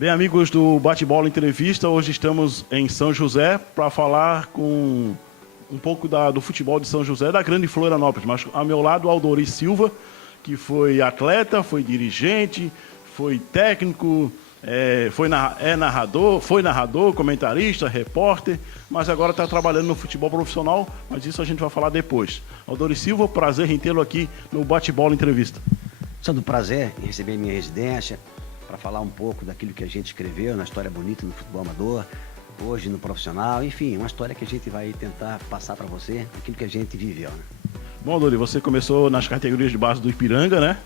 Bem, amigos do Bate-Bola Entrevista, hoje estamos em São José para falar com um pouco do futebol de São José, da grande Florianópolis. Mas ao meu lado, Aldori Silva, que foi atleta, foi dirigente, foi técnico, foi narrador, comentarista, repórter, mas agora está trabalhando no futebol profissional, mas isso a gente vai falar depois. Aldori Silva, prazer em tê-lo aqui no Bate-Bola Entrevista. Sendo um prazer em receber minha residência, para falar um pouco daquilo que a gente escreveu na história bonita no futebol amador, hoje no profissional, enfim, uma história que a gente vai tentar passar para você, aquilo que a gente viveu, né? Bom, Dori, você começou nas categorias de base do Ipiranga, né?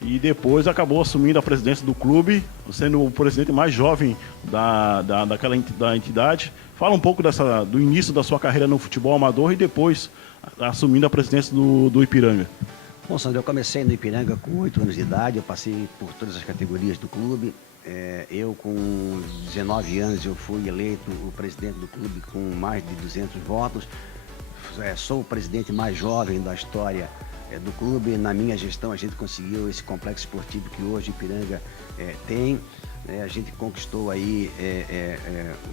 E depois acabou assumindo a presidência do clube, sendo o presidente mais jovem da entidade. Fala um pouco do início da sua carreira no futebol amador e depois assumindo a presidência do Ipiranga. Bom, Sandro, eu comecei no Ipiranga com 8 anos de idade, eu passei por todas as categorias do clube. Eu, com 19 anos, eu fui eleito o presidente do clube com mais de 200 votos. Sou o presidente mais jovem da história do clube. Na minha gestão, a gente conseguiu esse complexo esportivo que hoje o Ipiranga tem. A gente conquistou aí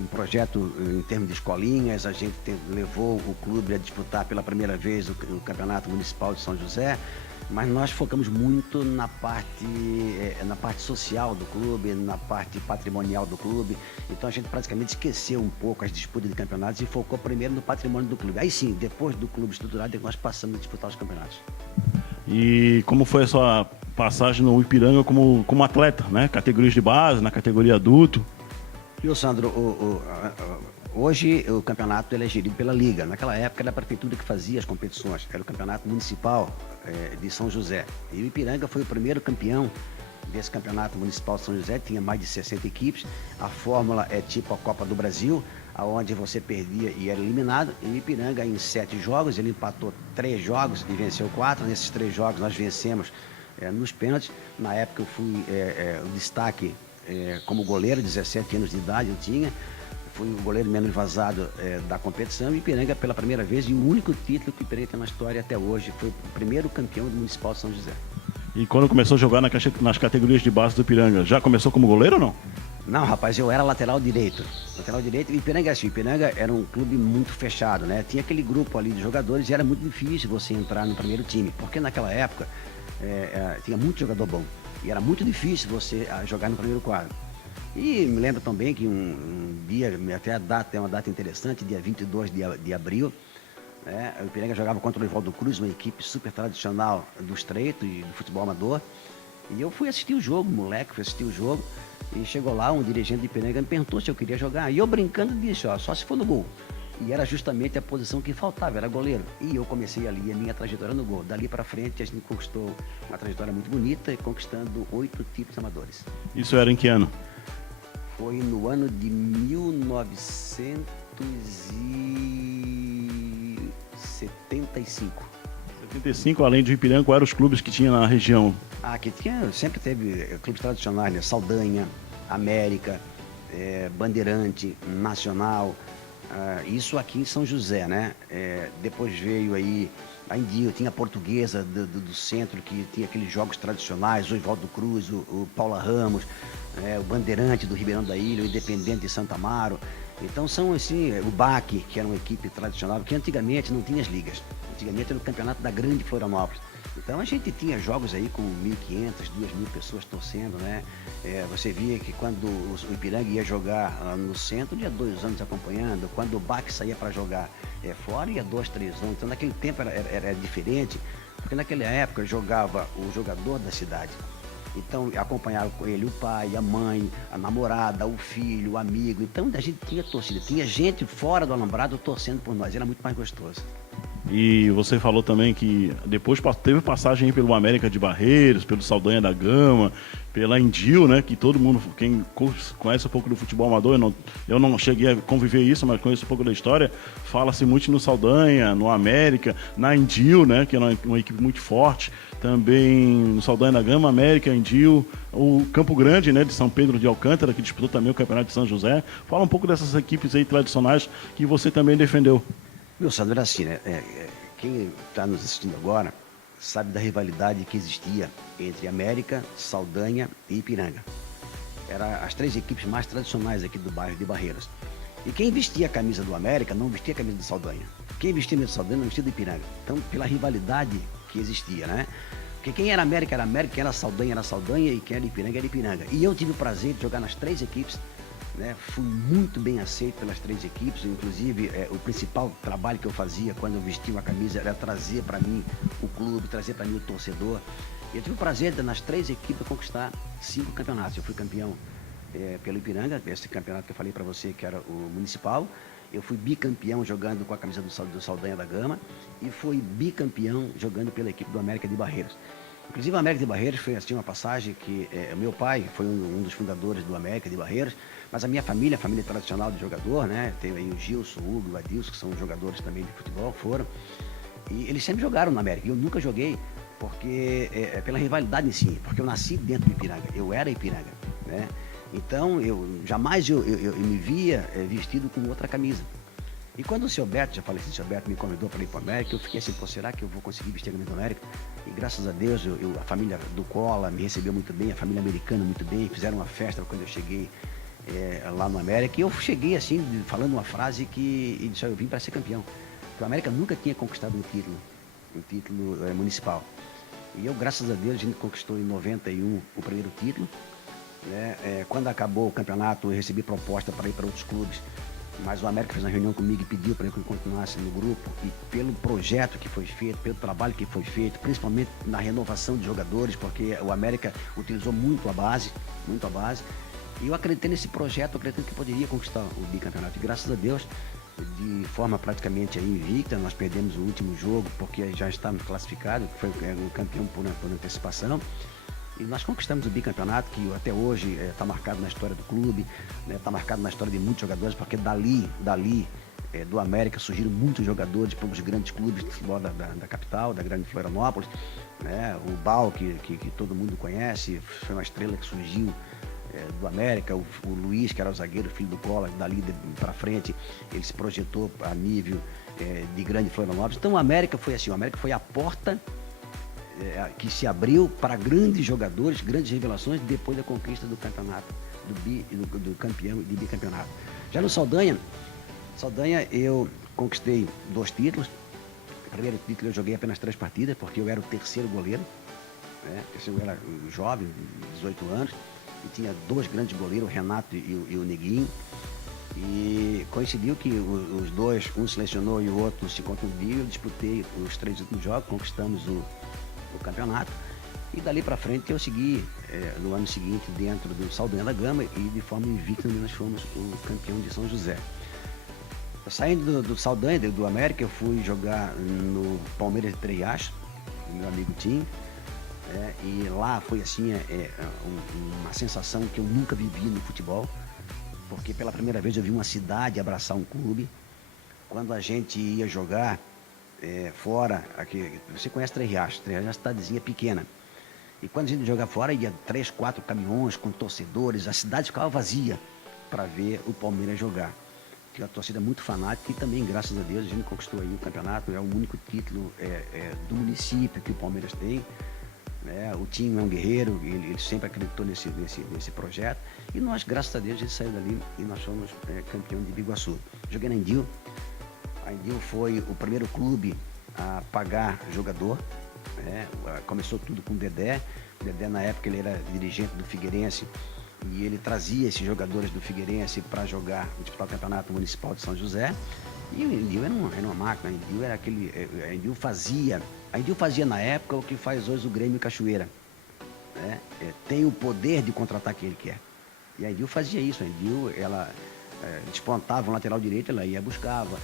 um projeto em termos de escolinhas, a gente levou o clube a disputar pela primeira vez o Campeonato Municipal de São José, mas nós focamos muito na parte social do clube, na parte patrimonial do clube. Então a gente praticamente esqueceu um pouco as disputas de campeonatos e focou primeiro no patrimônio do clube. Aí sim, depois do clube estruturado, nós passamos a disputar os campeonatos. E como foi a sua passagem no Ipiranga como atleta, né? Categorias de base, na categoria adulto? Viu, Sandro, hoje o campeonato ele é gerido pela Liga. Naquela época era a prefeitura que fazia as competições, era o campeonato municipal de São José. E o Ipiranga foi o primeiro campeão desse campeonato municipal de São José, tinha mais de 60 equipes. A fórmula é tipo a Copa do Brasil, onde você perdia e era eliminado. E o Ipiranga, em 7 jogos, ele empatou 3 jogos e venceu 4. Nesses 3 jogos nós vencemos nos pênaltis. Na época eu fui o destaque como goleiro, 17 anos de idade eu tinha. Fui o goleiro menos vazado da competição. E o Ipiranga, pela primeira vez, e o único título que o Ipiranga tem na história até hoje, foi o primeiro campeão do Municipal de São José. E quando começou a jogar nas categorias de base do Ipiranga, já começou como goleiro ou não? Não, rapaz, eu era lateral direito. Lateral direito, e Ipiranga, assim, Ipiranga era um clube muito fechado, né? Tinha aquele grupo ali de jogadores e era muito difícil você entrar no primeiro time, porque naquela época tinha muito jogador bom e era muito difícil você jogar no primeiro quadro. E me lembro também que um dia, até tem uma data interessante, dia 22 de abril, o Ipiranga jogava contra o Oswaldo Cruz, uma equipe super tradicional do Estreito e do futebol amador. E eu fui assistir o jogo, moleque, fui assistir o jogo. E chegou lá, um dirigente de Ipiranga me perguntou se eu queria jogar. E eu brincando disse, só se for no gol. E era justamente a posição que faltava, era goleiro. E eu comecei ali a minha trajetória no gol. Dali para frente a gente conquistou uma trajetória muito bonita, conquistando 8 títulos amadores. Isso era em que ano? Foi no ano de 1975. 75, além de Ipiranga, quais eram os clubes que tinha na região? Que sempre teve clubes tradicionais, né? Saldanha, América, Bandeirante, Nacional, isso aqui em São José, né? Depois veio aí a Indio, tinha a Portuguesa do centro, que tinha aqueles jogos tradicionais, o Oswaldo Cruz, o Paula Ramos, o Bandeirante do Ribeirão da Ilha, o Independente de Santa Amaro. Então são assim, o BAC, que era uma equipe tradicional, que antigamente não tinha as ligas. Antigamente era o campeonato da grande Florianópolis. Então a gente tinha jogos aí com 1.500, 2.000 pessoas torcendo, né? Você via que quando o Ipiranga ia jogar no centro, ia 2 anos acompanhando. Quando o BAC saía para jogar fora, ia 2, 3 anos. Então naquele tempo era diferente, porque naquela época jogava o jogador da cidade. Então acompanhava com ele o pai, a mãe, a namorada, o filho, o amigo. Então a gente tinha torcida, tinha gente fora do alambrado torcendo por nós, era muito mais gostoso. E você falou também que depois teve passagem pelo América de Barreiros, pelo Saldanha da Gama, pela Indio, né? Que todo mundo, quem conhece um pouco do futebol amador, eu não cheguei a conviver isso, mas conheço um pouco da história. Fala-se muito no Saldanha, no América, na Indio, né? Que é uma equipe muito forte. Também no Saldanha da Gama, América, Indio, o Campo Grande, né? De São Pedro de Alcântara, que disputou também o Campeonato de São José. Fala um pouco dessas equipes aí tradicionais que você também defendeu. Meu Sandro, era assim, né? Quem está nos assistindo agora sabe da rivalidade que existia entre América, Saldanha e Ipiranga. eram as 3 equipes mais tradicionais aqui do bairro de Barreiras. E quem vestia a camisa do América não vestia a camisa do Saldanha. Quem vestia a camisa do Saldanha não vestia do Ipiranga. Então, pela rivalidade que existia, né? Porque quem era América era América, quem era Saldanha, e quem era Ipiranga era Ipiranga. E eu tive o prazer de jogar nas 3 equipes, né? Fui muito bem aceito pelas 3 equipes, inclusive o principal trabalho que eu fazia quando eu vestia uma camisa era trazer para mim o clube, trazer para mim o torcedor. E eu tive o prazer de, nas 3 equipes, conquistar 5 campeonatos. Eu fui campeão pelo Ipiranga, esse campeonato que eu falei para você, que era o municipal. Eu fui bicampeão jogando com a camisa do Saldanha da Gama e fui bicampeão jogando pela equipe do América de Barreiras. Inclusive, o América de Barreiras foi assim, uma passagem que meu pai foi um dos fundadores do América de Barreiras, mas a minha família, a família tradicional de jogador, né? Tem aí o Gilson, o Hugo, o Adilson, que são jogadores também de futebol, foram. E eles sempre jogaram no América. Eu nunca joguei porque pela rivalidade em si, porque eu nasci dentro do Ipiranga, eu era Ipiranga, né? Então, jamais eu me via vestido com outra camisa. E quando o seu Beto, já falei assim, o seu Beto me convidou para ir para o América, eu fiquei assim, pô, será que eu vou conseguir vestir a camisa do América? E graças a Deus, a família do Cola me recebeu muito bem, a família americana muito bem, fizeram uma festa quando eu cheguei lá no América. E eu cheguei assim, falando uma frase que disse, eu vim para ser campeão. Porque o América nunca tinha conquistado um título municipal. E eu, graças a Deus, a gente conquistou em 91 o primeiro título. Quando acabou o campeonato, eu recebi proposta para ir para outros clubes, mas o América fez uma reunião comigo e pediu para que eu continuasse no grupo, e pelo projeto que foi feito, pelo trabalho que foi feito, principalmente na renovação de jogadores, porque o América utilizou muito a base, e eu acreditei nesse projeto, eu acreditei que poderia conquistar o bicampeonato, e graças a Deus, de forma praticamente invicta, nós perdemos o último jogo, porque já estávamos classificados, foi o campeão por antecipação. E nós conquistamos o bicampeonato, que até hoje está marcado na história do clube, está marcado na história de muitos jogadores, porque dali do América surgiram muitos jogadores para os grandes clubes de futebol da capital, da grande Florianópolis. O Bal, que todo mundo conhece, foi uma estrela que surgiu do América. O Luiz, que era o zagueiro, filho do Cola, dali para frente, ele se projetou a nível de grande Florianópolis. Então o América foi assim, o América foi a porta que se abriu para grandes jogadores, grandes revelações, depois da conquista do campeonato, do campeão de bicampeonato. Já no Saldanha eu conquistei 2 títulos. O primeiro título eu joguei apenas 3 partidas, porque eu era o terceiro goleiro. Eu era jovem, 18 anos, e tinha 2 grandes goleiros, o Renato e o Neguinho. E coincidiu que os 2, um se lesionou e o outro se contundiu. Eu disputei os 3 últimos jogos, conquistamos o campeonato, e dali para frente eu segui no ano seguinte dentro do Saldanha da Gama, e de forma invicta nós fomos o campeão de São José. Saindo do Saldanha, do América, eu fui jogar no Palmeiras de Três Riachos, meu amigo Tim, e lá foi assim uma sensação que eu nunca vivi no futebol, porque pela primeira vez eu vi uma cidade abraçar um clube. Quando a gente ia jogar fora, aqui, você conhece Três Riachos é uma cidadezinha pequena, e quando a gente jogar fora, ia 3, 4 caminhões com torcedores, a cidade ficava vazia para ver o Palmeiras jogar. Tinha uma torcida muito fanática, e também, graças a Deus, a gente conquistou aí o campeonato, é o único título do município que o Palmeiras tem. O time é um guerreiro, ele sempre acreditou nesse projeto, e nós, graças a Deus, a gente saiu dali e nós fomos campeão de Biguaçu. Joguei na Indil. A Indil foi o primeiro clube a pagar jogador. Começou tudo com o Dedé. O Dedé, na época, ele era dirigente do Figueirense, e ele trazia esses jogadores do Figueirense para disputar o campeonato municipal de São José. E o Indil era uma máquina. A Indil fazia na época o que faz hoje o Grêmio Cachoeira. Tem o poder de contratar quem ele quer. E a Indil fazia isso. A Indil, ela despontava o lateral direito, ela ia, buscava.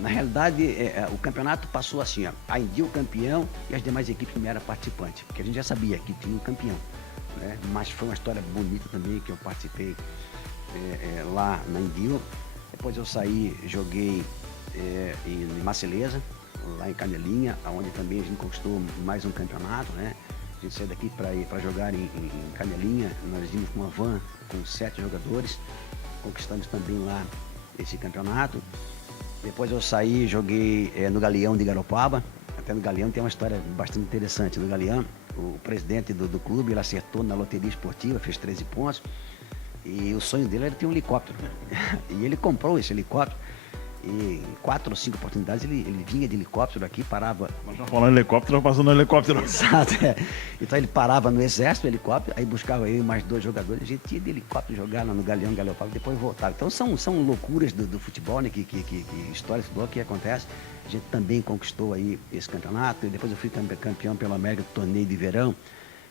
Na realidade, o campeonato passou assim, a Indil campeão e as demais equipes não eram participantes, porque a gente já sabia que tinha um campeão. Mas foi uma história bonita também, que eu participei lá na Indil. Depois eu saí, joguei em Marceleza, lá em Canelinha, onde também a gente conquistou mais um campeonato. A gente saiu daqui para jogar em Canelinha, nós vimos com uma van com 7 jogadores, conquistamos também lá esse campeonato. Depois eu saí, joguei no Galeão de Garopaba. Até no Galeão tem uma história bastante interessante. No Galeão, o presidente do clube, ele acertou na loteria esportiva, fez 13 pontos. E o sonho dele era ter um helicóptero. E ele comprou esse helicóptero. E em 4 ou 5 oportunidades ele vinha de helicóptero aqui, parava. Mas já falando em helicóptero, passando no helicóptero. Exato, é. Então ele parava no exército, helicóptero, aí buscava eu e mais 2 jogadores, a gente ia de helicóptero jogar lá no Galeão, Galeopava, e depois voltava. Então são loucuras do futebol, né? Histórias do futebol que acontece. A gente também conquistou aí esse campeonato, e depois eu fui campeão pela América do torneio de verão,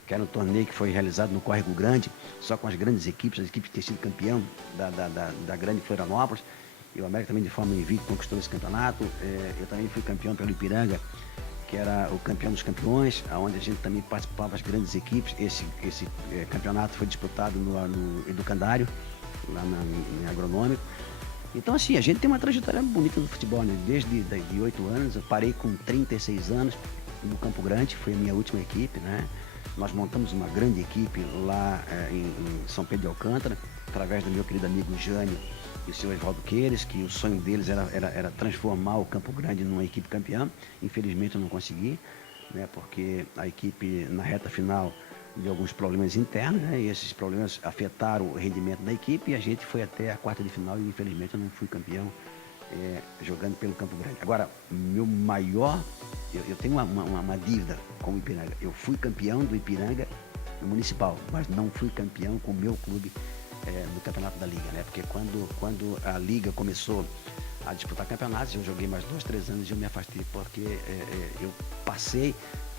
que era um torneio que foi realizado no Córrego Grande, só com as grandes equipes, as equipes que tinham sido campeão da grande Florianópolis. E o América também de forma invicta conquistou esse campeonato. Eu também fui campeão pelo Ipiranga, que era o campeão dos campeões, onde a gente também participava das grandes equipes. Esse campeonato foi disputado no Educandário, lá em Agronômico. Então, assim, a gente tem uma trajetória bonita do futebol, né? Desde 8 anos, eu parei com 36 anos no Campo Grande, foi a minha última equipe, né? Nós montamos uma grande equipe lá em São Pedro de Alcântara, através do meu querido amigo Jânio e o senhor Oswaldo Queires, que o sonho deles era transformar o Campo Grande numa equipe campeã. Infelizmente eu não consegui, né, porque a equipe na reta final deu alguns problemas internos, né, e esses problemas afetaram o rendimento da equipe e a gente foi até a quarta de final e infelizmente eu não fui campeão jogando pelo Campo Grande. Agora, meu maior, eu tenho uma dívida com o Ipiranga. Eu fui campeão do Ipiranga no Municipal, mas não fui campeão com o meu clube no campeonato da Liga, né? Porque quando a Liga começou a disputar campeonatos, eu joguei mais 2, 3 anos e eu me afastei, porque eu passei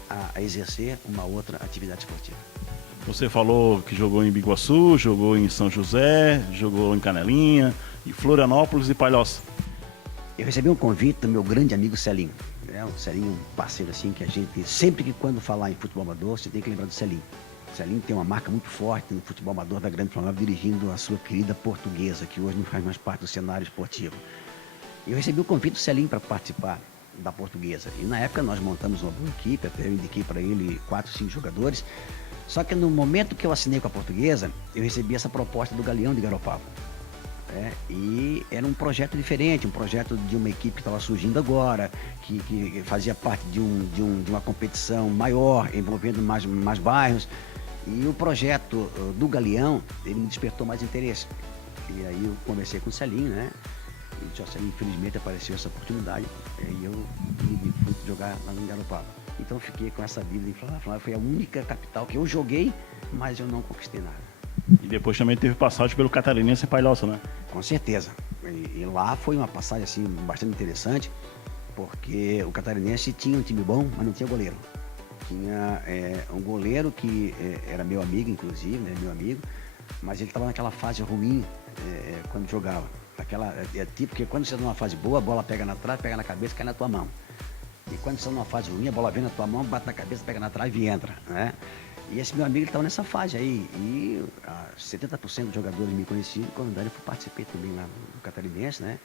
a exercer uma outra atividade esportiva. Você falou que jogou em Biguaçu, jogou em São José, jogou em Canelinha, em Florianópolis e Palhoça. Eu recebi um convite do meu grande amigo Celinho. O Celinho é um parceiro assim que a gente, sempre que quando falar em futebol amador, você tem que lembrar do Celinho. O Celinho tem uma marca muito forte no futebol amador da Grande Florianópolis, dirigindo a sua querida Portuguesa, que hoje não faz mais parte do cenário esportivo. Eu recebi o convite do Celinho para participar da Portuguesa. E na época nós montamos uma boa equipe, até eu indiquei para ele 4, 5 jogadores. Só que no momento que eu assinei com a Portuguesa, eu recebi essa proposta do Galeão de Garopaba. E era um projeto diferente, um projeto de uma equipe que estava surgindo agora, que fazia parte de uma competição maior, envolvendo mais bairros. E o projeto do Galeão, ele me despertou mais interesse. E aí eu conversei com o Celinho, né? E disse, Celinho, infelizmente apareceu essa oportunidade. E aí eu fui jogar lá no Garopaba. Então eu fiquei com essa dívida em Florianópolis. Foi a única capital que eu joguei, mas eu não conquistei nada. E depois também teve passagem pelo Catarinense e Palhoça, né? Com certeza. E lá foi uma passagem assim, bastante interessante, porque o Catarinense tinha um time bom, mas não tinha goleiro. Tinha um goleiro que era meu amigo, inclusive, né, meu amigo, mas ele estava naquela fase ruim quando jogava. Tipo que quando você está numa fase boa, a bola pega na trave, pega na cabeça, cai na tua mão. E quando você está numa fase ruim, a bola vem na tua mão, bate na cabeça, pega na trave e entra, né? E esse meu amigo estava nessa fase aí. E 70% dos jogadores me conheciam, quando eu participei também lá no Catarinense, né?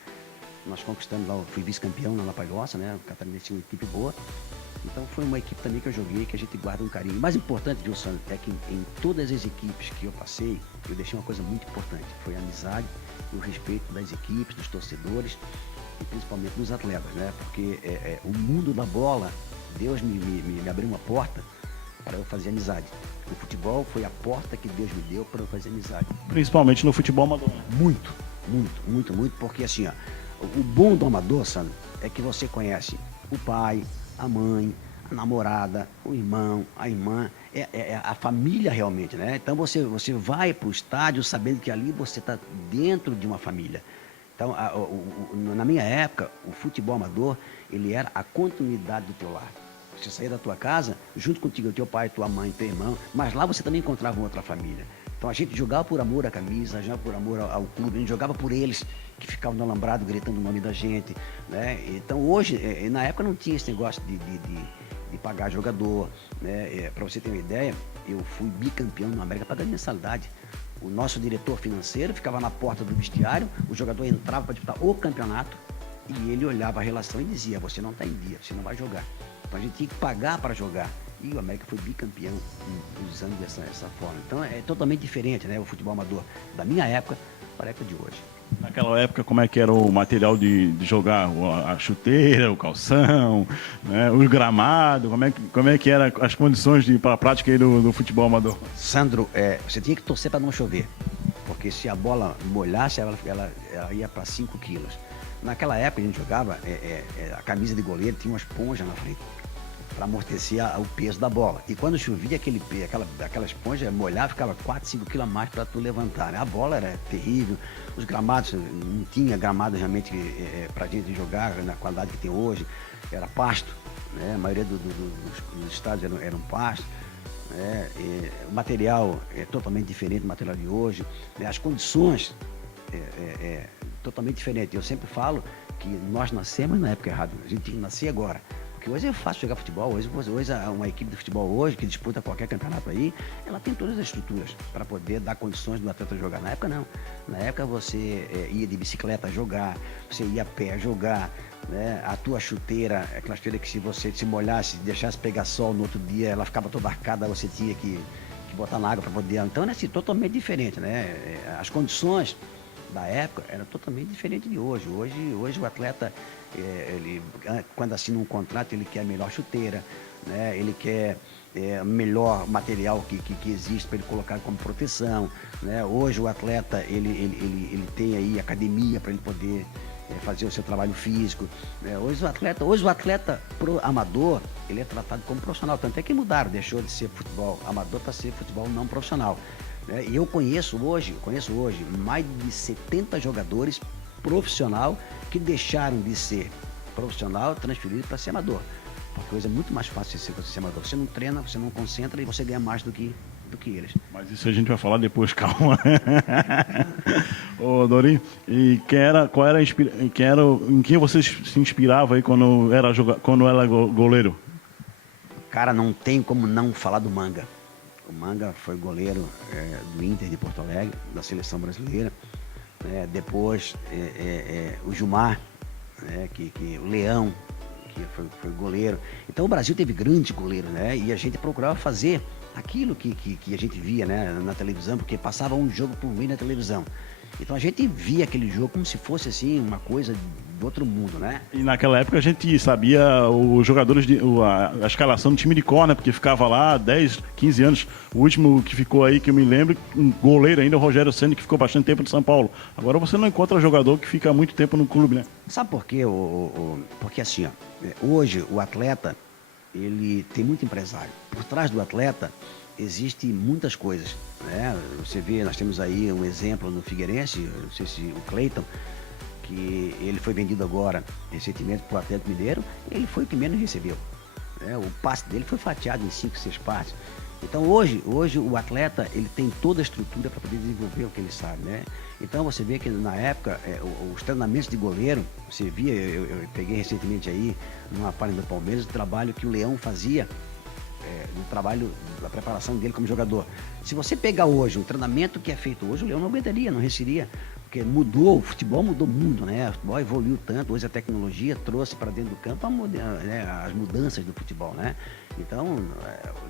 Nós conquistamos lá, fui vice-campeão lá na Palhoça, né? O Catarinense tinha uma equipe boa. Então foi uma equipe também que eu joguei, que a gente guarda um carinho. O mais importante, Wilson, é que em todas as equipes que eu passei, eu deixei uma coisa muito importante. Foi a amizade e o respeito das equipes, dos torcedores e principalmente dos atletas, né? Porque o mundo da bola, Deus me abriu uma porta para eu fazer amizade. O futebol foi a porta que Deus me deu para eu fazer amizade. Principalmente no futebol amador. Muito, porque assim, ó, o bom do amador, Sandro, é que você conhece o pai, a mãe, a namorada, o irmão, a irmã, a família realmente, né? Então você vai para o estádio sabendo que ali você está dentro de uma família. Então, na minha época, o futebol amador, ele era a continuidade do teu lar. Você saía da tua casa, junto contigo, teu pai, tua mãe, teu irmão, mas lá você também encontrava uma outra família. Então a gente jogava por amor à camisa, jogava por amor ao clube, a gente jogava por eles, que ficavam no alambrado gritando o nome da gente, né? Então hoje, na época não tinha esse negócio de pagar jogador, né? Para você ter uma ideia, eu fui bicampeão na América pagando mensalidade. O nosso diretor financeiro ficava na porta do vestiário, o jogador entrava para disputar o campeonato e ele olhava a relação e dizia, você não está em dia, você não vai jogar. Então a gente tinha que pagar para jogar. E o América foi bicampeão usando essa forma. Então é totalmente diferente, né, o futebol amador da minha época para a época de hoje. Naquela época, como é que era o material de jogar? A chuteira, o calção, né, o gramado? Como é que eram as condições para a prática aí do futebol amador? Sandro, você tinha que torcer para não chover. porque se a bola molhasse, ela ia para 5 quilos. Naquela época a gente jogava, a camisa de goleiro tinha uma esponja na frente para amortecer o peso da bola. E quando chovia, aquela esponja molhava, ficava 4, 5 quilos a mais para tu levantar, né? A bola era terrível, os gramados, não tinha gramado realmente para a gente jogar na qualidade que tem hoje, era pasto, né? A maioria dos estádios eram pasto. O material é totalmente diferente do material de hoje, né? As condições totalmente diferentes. Eu sempre falo que nós nascemos na época errada, a gente tinha que nascer agora. Porque hoje é fácil jogar futebol, hoje uma equipe de futebol hoje, que disputa qualquer campeonato aí, ela tem todas as estruturas para poder dar condições do atleta jogar. Na época não. Na época você ia de bicicleta jogar, você ia a pé jogar, né? A tua chuteira, aquela chuteira que se você se molhasse, deixasse pegar sol no outro dia, ela ficava toda arcada, você tinha que botar na água para poder... Então era assim, totalmente diferente, né? As condições da época era totalmente diferente de hoje. Hoje o atleta, quando assina um contrato, ele quer a melhor chuteira, né? Ele quer o melhor material que existe para ele colocar como proteção, né? Hoje o atleta, ele tem aí academia para ele poder fazer o seu trabalho físico, né? Hoje o atleta pro amador, ele é tratado como profissional, tanto é que mudaram, deixou de ser futebol amador para ser futebol não profissional. E eu conheço hoje mais de 70 jogadores profissional que deixaram de ser profissional, transferido para ser amador. Porque hoje é muito mais fácil você ser amador. Você não treina, você não concentra e você ganha mais do que eles. Mas isso a gente vai falar depois, calma. Ô, Dorim, e em quem você se inspirava aí quando era goleiro? Cara, não tem como não falar do Manga. O Manga foi goleiro do Inter de Porto Alegre, da seleção brasileira. Depois o Gilmar, o Leão, que foi goleiro. Então o Brasil teve grandes goleiros, né? E a gente procurava fazer aquilo que a gente via, né, na televisão, porque passava um jogo por mês na televisão. Então a gente via aquele jogo como se fosse assim uma coisa do outro mundo, né? E naquela época a gente sabia os jogadores, a escalação do time de cor, né? Porque ficava lá 10, 15 anos. O último que ficou aí, que eu me lembro, um goleiro ainda, o Rogério Ceni, que ficou bastante tempo no São Paulo. Agora você não encontra jogador que fica muito tempo no clube, né? Sabe por quê? Porque assim, ó, hoje o atleta, ele tem muito empresário. Por trás do atleta existem muitas coisas, né? Você vê, nós temos aí um exemplo no Figueirense, não sei se o Cleiton, que ele foi vendido agora recentemente para o Atlético Mineiro, ele foi o que menos recebeu, né? O passe dele foi fatiado em 5, 6 partes. Então hoje o atleta, ele tem toda a estrutura para poder desenvolver o que ele sabe, né? Então você vê que na época os treinamentos de goleiro, você via, eu peguei recentemente aí numa página do Palmeiras o trabalho que o Leão fazia, no trabalho da preparação dele como jogador. Se você pegar hoje o treinamento que é feito hoje, o Leão não aguentaria, não resistiria, porque mudou, o futebol mudou muito, né? O futebol evoluiu tanto, hoje a tecnologia trouxe para dentro do campo as mudanças do futebol, né? Então,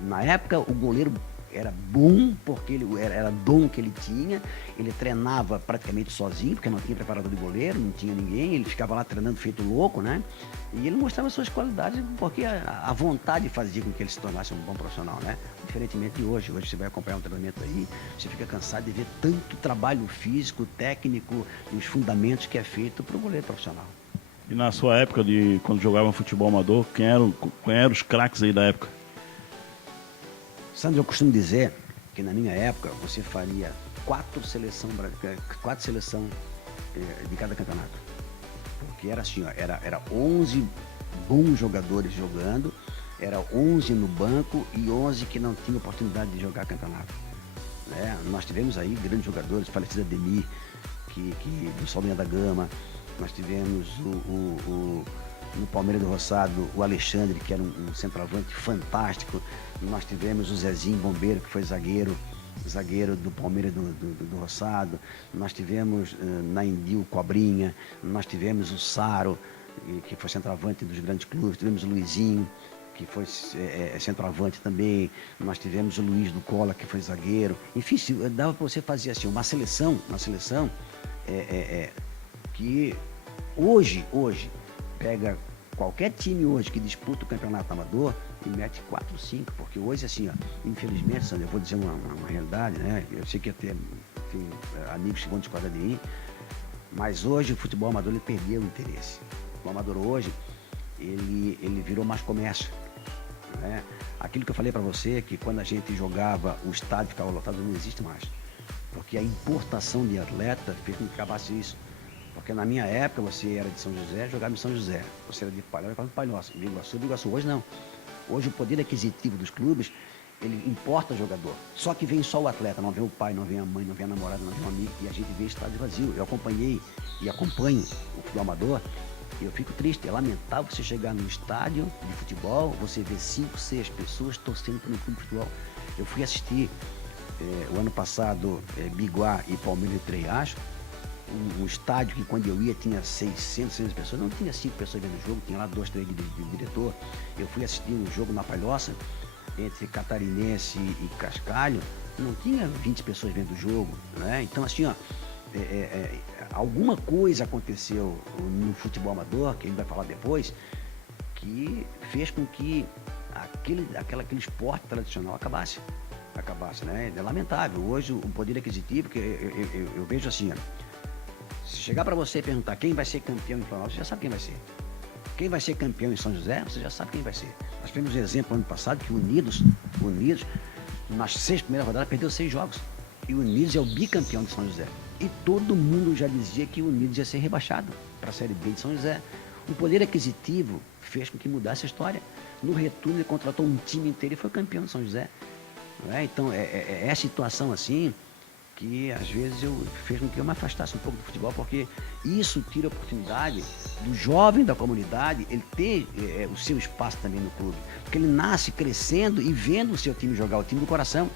na época, o goleiro era bom porque era dom que ele tinha, ele treinava praticamente sozinho, porque não tinha preparador de goleiro, não tinha ninguém, ele ficava lá treinando feito louco, né? E ele mostrava suas qualidades porque a vontade fazia com que ele se tornasse um bom profissional, né? Diferentemente de hoje. Hoje você vai acompanhar um treinamento aí, você fica cansado de ver tanto trabalho físico, técnico e os fundamentos que é feito para o goleiro profissional. E na sua época, quando jogava futebol amador, quem eram os craques aí da época? Sandro, eu costumo dizer que na minha época você faria 4 seleções de cada campeonato. Porque era assim, ó, era 11 bons jogadores jogando, era 11 no banco e 11 que não tinham oportunidade de jogar campeonato. Né? Nós tivemos aí grandes jogadores, falecido Ademir, do Saldanha da Gama, nós tivemos no Palmeiras do Roçado, o Alexandre, que era um centroavante fantástico. Nós tivemos o Zezinho Bombeiro, que foi zagueiro do Palmeiras do Roçado. Nós tivemos na Indil Cobrinha. Nós tivemos o Saro, que foi centroavante dos grandes clubes. Tivemos o Luizinho, que foi centroavante também. Nós tivemos o Luiz do Cola, que foi zagueiro. Enfim, dava para você fazer assim, uma seleção que hoje pega qualquer time hoje que disputa o campeonato amador e mete 4, 5, porque hoje assim, ó, infelizmente, Sandro, eu vou dizer uma realidade, né? Eu sei que até tenho amigos que vão discordar de mim, mas hoje o futebol amador ele perdeu o interesse. O futebol amador hoje, ele virou mais comércio, né? Aquilo que eu falei para você, que quando a gente jogava, o estádio ficava lotado, não existe mais. Porque a importação de atleta fez com que acabasse isso. Porque na minha época, você era de São José, jogava em São José. Você era de Palhoça, jogava em Palhoça. De Iguaçu. Hoje não. Hoje o poder aquisitivo dos clubes, ele importa jogador. Só que vem só o atleta, não vem o pai, não vem a mãe, não vem a namorada, não vem o amigo. E a gente vê estádio vazio. Eu acompanhei e acompanho o futebol amador. E eu fico triste, é lamentável você chegar num estádio de futebol, você vê 5, 6 pessoas torcendo para um clube de futebol. Eu fui assistir o ano passado Biguá e Palmeiras de Treiacho, um estádio que quando eu ia tinha 600 pessoas, não tinha 5 pessoas vendo o jogo, tinha lá 2, 3 de diretor. Eu fui assistir um jogo na Palhoça, entre Catarinense e Cascalho, não tinha 20 pessoas vendo o jogo, né? Então assim, ó, alguma coisa aconteceu no futebol amador, que a gente vai falar depois, que fez com que aquele esporte tradicional acabasse, né? É lamentável. Hoje o poder aquisitivo, que eu vejo assim, ó, se chegar para você e perguntar quem vai ser campeão em Florianópolis, você já sabe quem vai ser. Quem vai ser campeão em São José, você já sabe quem vai ser. Nós tivemos um exemplo ano passado que o Unidos, nas 6 primeiras rodadas, perdeu 6 jogos. E o Unidos é o bicampeão de São José. E todo mundo já dizia que o Unidos ia ser rebaixado para a Série B de São José. O poder aquisitivo fez com que mudasse a história. No retorno, ele contratou um time inteiro e foi campeão de São José. Não é? Então, é situação assim que, às vezes, fez com que eu me afastasse um pouco do futebol, porque isso tira a oportunidade do jovem da comunidade ele ter o seu espaço também no clube. Porque ele nasce crescendo e vendo o seu time jogar, o time do coração.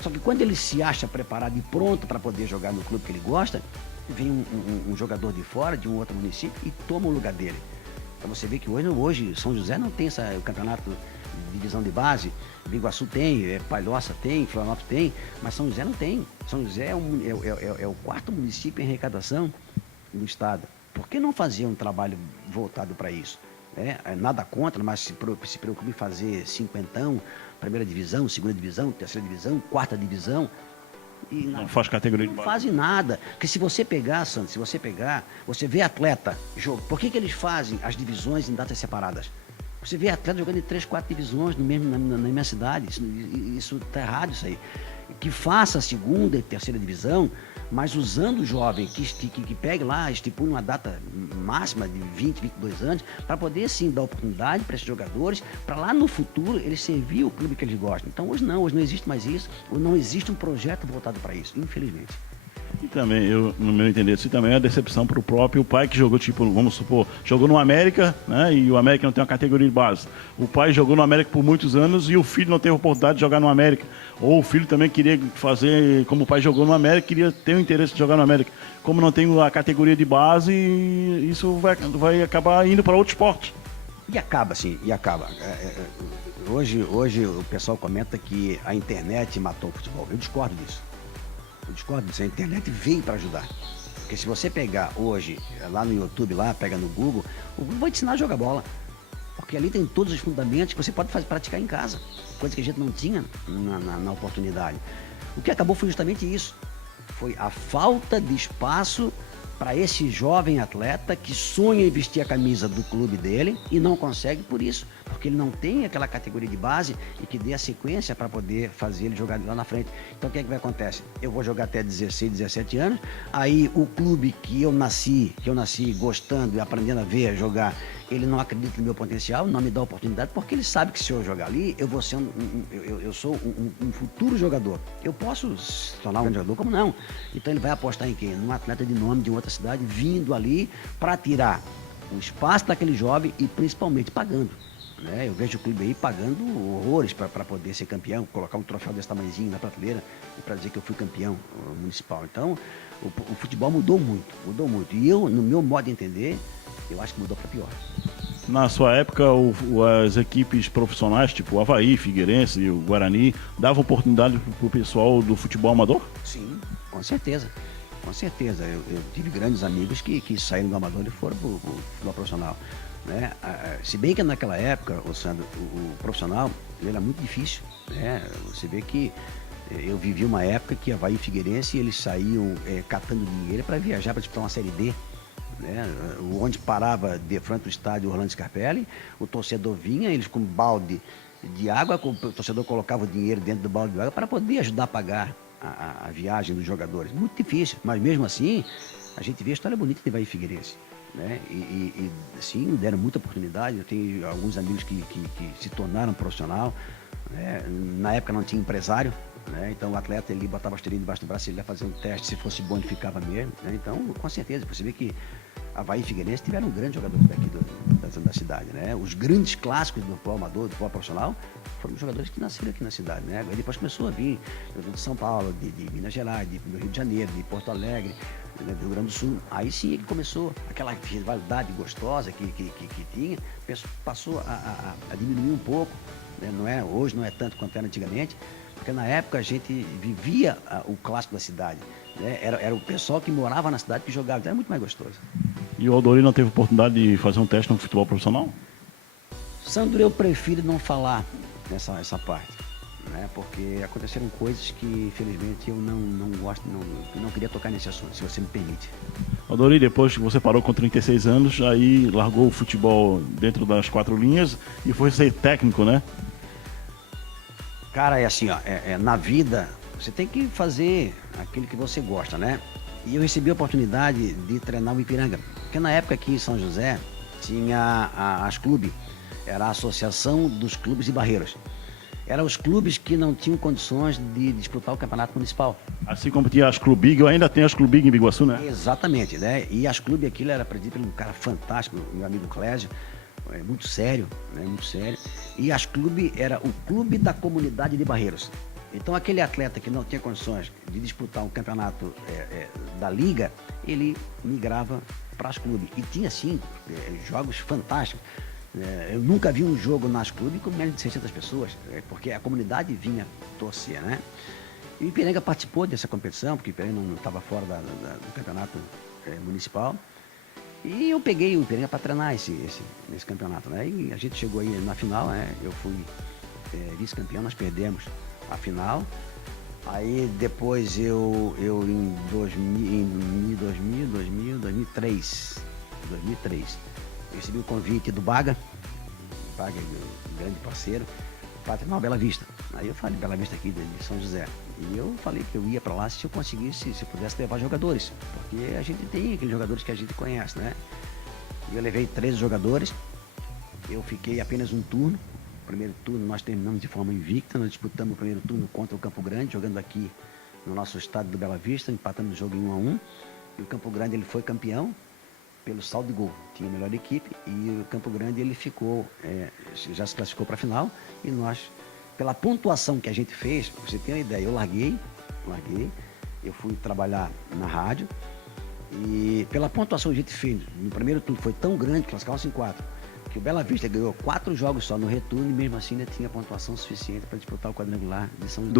Só que quando ele se acha preparado e pronto para poder jogar no clube que ele gosta, vem um jogador de fora, de um outro município, e toma o lugar dele. Então você vê que hoje São José não tem o campeonato de divisão de base, Biguaçu tem, Palhoça tem, Florianópolis tem, mas São José não tem. São José é o 4º município em arrecadação do estado. Por que não fazer um trabalho voltado para isso? Nada contra, mas se preocupe em fazer 50ão, primeira divisão, segunda divisão, terceira divisão, quarta divisão. E não faz categoria de base. Não fazem nada. Porque se você pegar, Santos, você vê atleta, jogo. Por que eles fazem as divisões em datas separadas? Você vê atleta jogando em 3, 4 divisões na mesma cidade. Isso está errado, isso aí. Que faça a segunda e terceira divisão, mas usando o jovem, que pegue lá, estipule uma data máxima de 20, 22 anos, para poder sim dar oportunidade para esses jogadores, para lá no futuro eles servir o clube que eles gostam. Então hoje não existe mais isso, ou não existe um projeto voltado para isso, infelizmente. E também, no meu entender, isso também é a decepção para o próprio pai que jogou, tipo, vamos supor, jogou no América, né? E o América não tem uma categoria de base. O pai jogou no América por muitos anos e o filho não teve oportunidade de jogar no América. Ou o filho também queria fazer, como o pai jogou no América, queria ter o interesse de jogar no América. Como não tem a categoria de base, isso vai acabar indo para outro esporte. E acaba, sim, e acaba. Hoje o pessoal comenta que a internet matou o futebol. Eu discordo disso. A internet veio para ajudar. Porque se você pegar hoje, lá no YouTube, pega no Google, o Google vai te ensinar a jogar bola. Porque ali tem todos os fundamentos que você pode praticar em casa. Coisa que a gente não tinha na oportunidade. O que acabou foi justamente isso. Foi a falta de espaço para esse jovem atleta que sonha em vestir a camisa do clube dele e não consegue por isso, porque ele não tem aquela categoria de base e que dê a sequência para poder fazer ele jogar lá na frente. Então o que é que vai acontecer? Eu vou jogar até 16, 17 anos, aí o clube que eu nasci gostando e aprendendo a ver jogar, ele não acredita no meu potencial, não me dá oportunidade, porque ele sabe que se eu jogar ali, eu vou ser eu sou um futuro jogador. Eu posso se tornar um grande jogador, como não? Então ele vai apostar em quem? Num atleta de nome de outra cidade, vindo ali para tirar o espaço daquele jovem e principalmente pagando. Eu vejo o clube aí pagando horrores para poder ser campeão, colocar um troféu desse tamanhozinho na prateleira e para dizer que eu fui campeão municipal. Então, o futebol mudou muito. E eu, no meu modo de entender, eu acho que mudou para pior. Na sua época, as equipes profissionais, tipo o Avaí, Figueirense e o Guarani, davam oportunidade para o pessoal do futebol amador? Sim, com certeza. Com certeza. Eu tive grandes amigos que saíram do amador e foram para o futebol profissional. Se bem que naquela época, Sandro, o profissional ele era muito difícil. Você vê que Eu vivi uma época que Avaí e Figueirense, eles saíam catando dinheiro para viajar para disputar uma Série D. Né? Onde parava de frente do estádio Orlando Scarpelli, o torcedor vinha, eles com balde de água, o torcedor colocava o dinheiro dentro do balde de água para poder ajudar a pagar a viagem dos jogadores. Muito difícil, mas mesmo assim, a gente vê a história bonita de Avaí e Figueirense. Né? Sim, deram muita oportunidade. Eu tenho alguns amigos que se tornaram profissional. Né? Na época não tinha empresário, né? Então o atleta ele botava a esteirinha debaixo do braço, ele ia fazer um teste, se fosse bom ele ficava mesmo. Né? Então, com certeza, você vê que Avaí e Figueirense tiveram grandes jogadores daqui da cidade. Né? Os grandes clássicos do futebol amador, do futebol profissional, foram jogadores que nasceram aqui na cidade. Né? Aí depois começou a vir de São Paulo, de Minas Gerais, do Rio de Janeiro, de Porto Alegre, do Rio Grande do Sul. Aí sim é que começou aquela rivalidade gostosa que tinha, passou a diminuir um pouco. Né? Hoje não é tanto quanto era antigamente, porque na época a gente vivia o clássico da cidade. Né? Era o pessoal que morava na cidade que jogava, então era muito mais gostoso. E o Aldori não teve oportunidade de fazer um teste no futebol profissional? Sandro, eu prefiro não falar essa parte, né? Porque aconteceram coisas que, infelizmente, eu não gosto, não queria tocar nesse assunto, se você me permite. Aldori, depois que você parou com 36 anos, aí largou o futebol dentro das 4 linhas e foi ser técnico, né? Cara, é assim, ó, na vida, você tem que fazer aquilo que você gosta, né? E eu recebi a oportunidade de treinar o Ipiranga, porque na época aqui em São José tinha as clubes, era a Associação dos Clubes de Barreiras. Eram os clubes que não tinham condições de disputar o campeonato municipal. Assim como tinha as Clubig, ainda tem as Clubig em Biguaçu, né? Exatamente, né? E as clubes aquilo era presidido por um cara fantástico, meu amigo Clésio, muito sério, né? Muito sério. E as clubes era o Clube da Comunidade de Barreiros. Então aquele atleta que não tinha condições de disputar um campeonato da liga, ele migrava para as clubes. E tinha sim jogos fantásticos. Eu nunca vi um jogo nas clubes com menos de 600 pessoas, porque a comunidade vinha torcer, né? E o Ipiranga participou dessa competição, porque o Ipiranga não estava fora do campeonato municipal. E eu peguei o Ipiranga para treinar nesse campeonato, né? E a gente chegou aí na final, né? Eu fui vice-campeão, nós perdemos a final. Aí depois eu em 2003, recebi o convite do Baga é um grande parceiro, para treinar o Bela Vista. Aí eu falei, Bela Vista aqui de São José. E eu falei que eu ia para lá se eu conseguisse, se eu pudesse levar jogadores, porque a gente tem aqueles jogadores que a gente conhece, né? E eu levei 13 jogadores, eu fiquei apenas um turno. O primeiro turno nós terminamos de forma invicta, nós disputamos o primeiro turno contra o Campo Grande, jogando aqui no nosso estádio do Bela Vista, empatamos o jogo em 1-1. E o Campo Grande ele foi campeão pelo saldo de gol, tinha a melhor equipe, e o Campo Grande ele ficou, já se classificou para a final, e nós, pela pontuação que a gente fez, você tem uma ideia, eu larguei, eu fui trabalhar na rádio, e pela pontuação que a gente fez, no primeiro turno foi tão grande, classificava-se em 4, que o Bela Vista ganhou 4 jogos só no retorno, e mesmo assim ainda tinha pontuação suficiente para disputar o quadrangular de São José.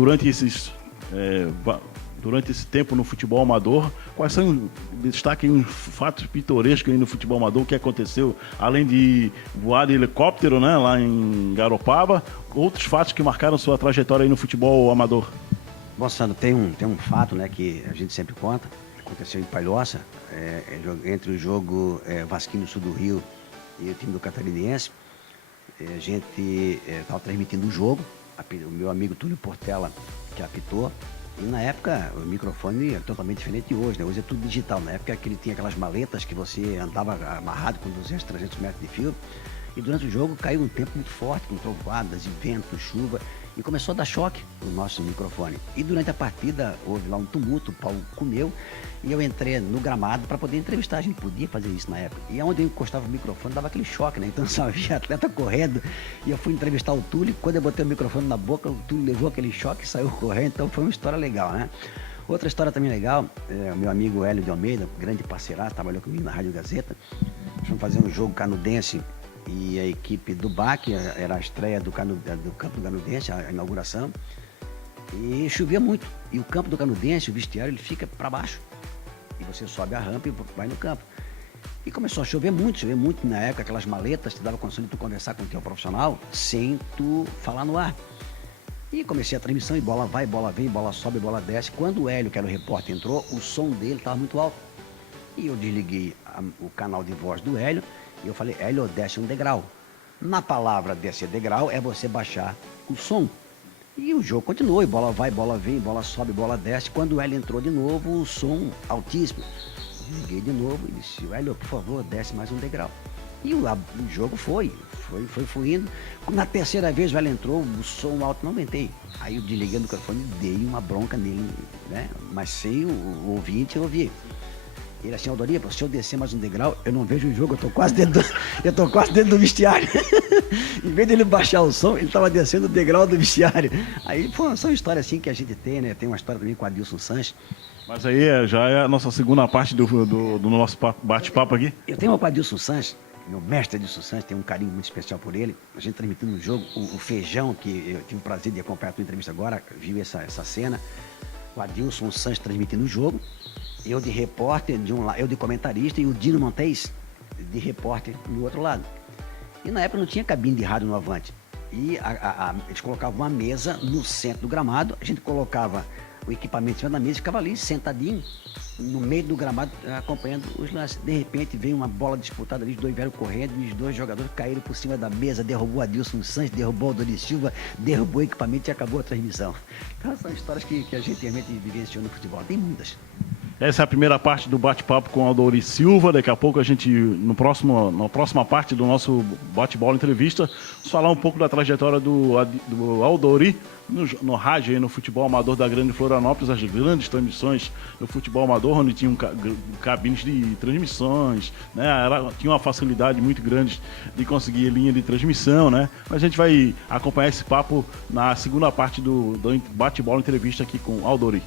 Durante esse tempo no futebol amador, quais são, destaquem uns fatos pitorescos aí no futebol amador, o que aconteceu, além de voar de helicóptero, né, lá em Garopaba, outros fatos que marcaram sua trajetória aí no futebol amador? Bom, Sandro, tem um fato, né, que a gente sempre conta, aconteceu em Palhoça, entre o jogo Vasquinho Sul do Rio e o time do Catarinense. A gente estava transmitindo o jogo, o meu amigo Túlio Portela que apitou, e na época o microfone era totalmente diferente de hoje, né? Hoje é tudo digital. Na época ele tinha aquelas maletas que você andava amarrado com 200, 300 metros de fio. E durante o jogo caiu um tempo muito forte, com trovoadas e vento, chuva, e começou a dar choque no nosso microfone. E durante a partida houve lá um tumulto, o pau comeu, e eu entrei no gramado para poder entrevistar. A gente podia fazer isso na época. E onde eu encostava o microfone dava aquele choque, né? Então só havia atleta correndo, e eu fui entrevistar o Túlio. Quando eu botei o microfone na boca, o Túlio levou aquele choque e saiu correndo. Então foi uma história legal, né? Outra história também legal, o meu amigo Hélio de Almeida, grande parceiraço, trabalhou comigo na Rádio Gazeta. Nós fomos fazer um jogo canudense, e a equipe do BAC, era a estreia do campo do Canudense, a inauguração, e chovia muito. E o campo do Canudense, o vestiário, ele fica para baixo, e você sobe a rampa e vai no campo. E começou a chover muito na época, aquelas maletas te davam condição de tu conversar com o teu profissional sem tu falar no ar. E comecei a transmissão e bola vai, bola vem, bola sobe, bola desce. Quando o Hélio, que era o repórter, entrou, o som dele estava muito alto. E eu desliguei o canal de voz do Hélio e eu falei, Hélio, desce um degrau. Na palavra descer degrau é você baixar o som. E o jogo continuou, e bola vai, bola vem, bola sobe, bola desce. Quando o Hélio entrou de novo, o som altíssimo. Liguei de novo e disse, Hélio, por favor, desce mais um degrau. E o jogo foi fluindo. Na terceira vez o Hélio entrou, o som alto não aguentei. Aí eu desliguei o microfone e dei uma bronca nele, né? Mas sem o ouvinte ouvir. Ele assim, Aldoripa, se eu descer mais um degrau, eu não vejo o jogo, eu tô quase dentro do vestiário. Em vez dele baixar o som, ele estava descendo o degrau do vestiário. Aí, pô, são histórias assim que a gente tem, né? Tem uma história também com o Adilson Sanches. Mas aí já é a nossa segunda parte do nosso bate-papo aqui. Eu tenho uma com o Adilson Sanches, meu mestre Adilson Sanches, tenho um carinho muito especial por ele. A gente transmitindo um jogo, o Feijão, que eu tive o prazer de acompanhar a tua entrevista agora, viu essa cena. O Adilson Sanches transmitindo o jogo. Eu de repórter, eu de comentarista e o Dino Montes de repórter no outro lado. E na época não tinha cabine de rádio no Avante. E eles colocavam uma mesa no centro do gramado, a gente colocava o equipamento em cima da mesa e ficava ali sentadinho no meio do gramado acompanhando os lances. De repente veio uma bola disputada ali, os dois vieram correndo e os dois jogadores caíram por cima da mesa, derrubou o Adilson Sanches, derrubou o Dori Silva, derrubou o equipamento e acabou a transmissão. Então são histórias que a gente realmente vivenciou no futebol. Tem muitas. Essa é a primeira parte do bate-papo com o Aldori Silva. Daqui a pouco a gente, na próxima parte do nosso bate-bola entrevista, vamos falar um pouco da trajetória do Aldori no rádio e no futebol amador da Grande Florianópolis, as grandes transmissões do futebol amador, onde tinham cabines de transmissões, né? Tinha uma facilidade muito grande de conseguir linha de transmissão, né? Mas a gente vai acompanhar esse papo na segunda parte do bate-bola entrevista aqui com o Aldori.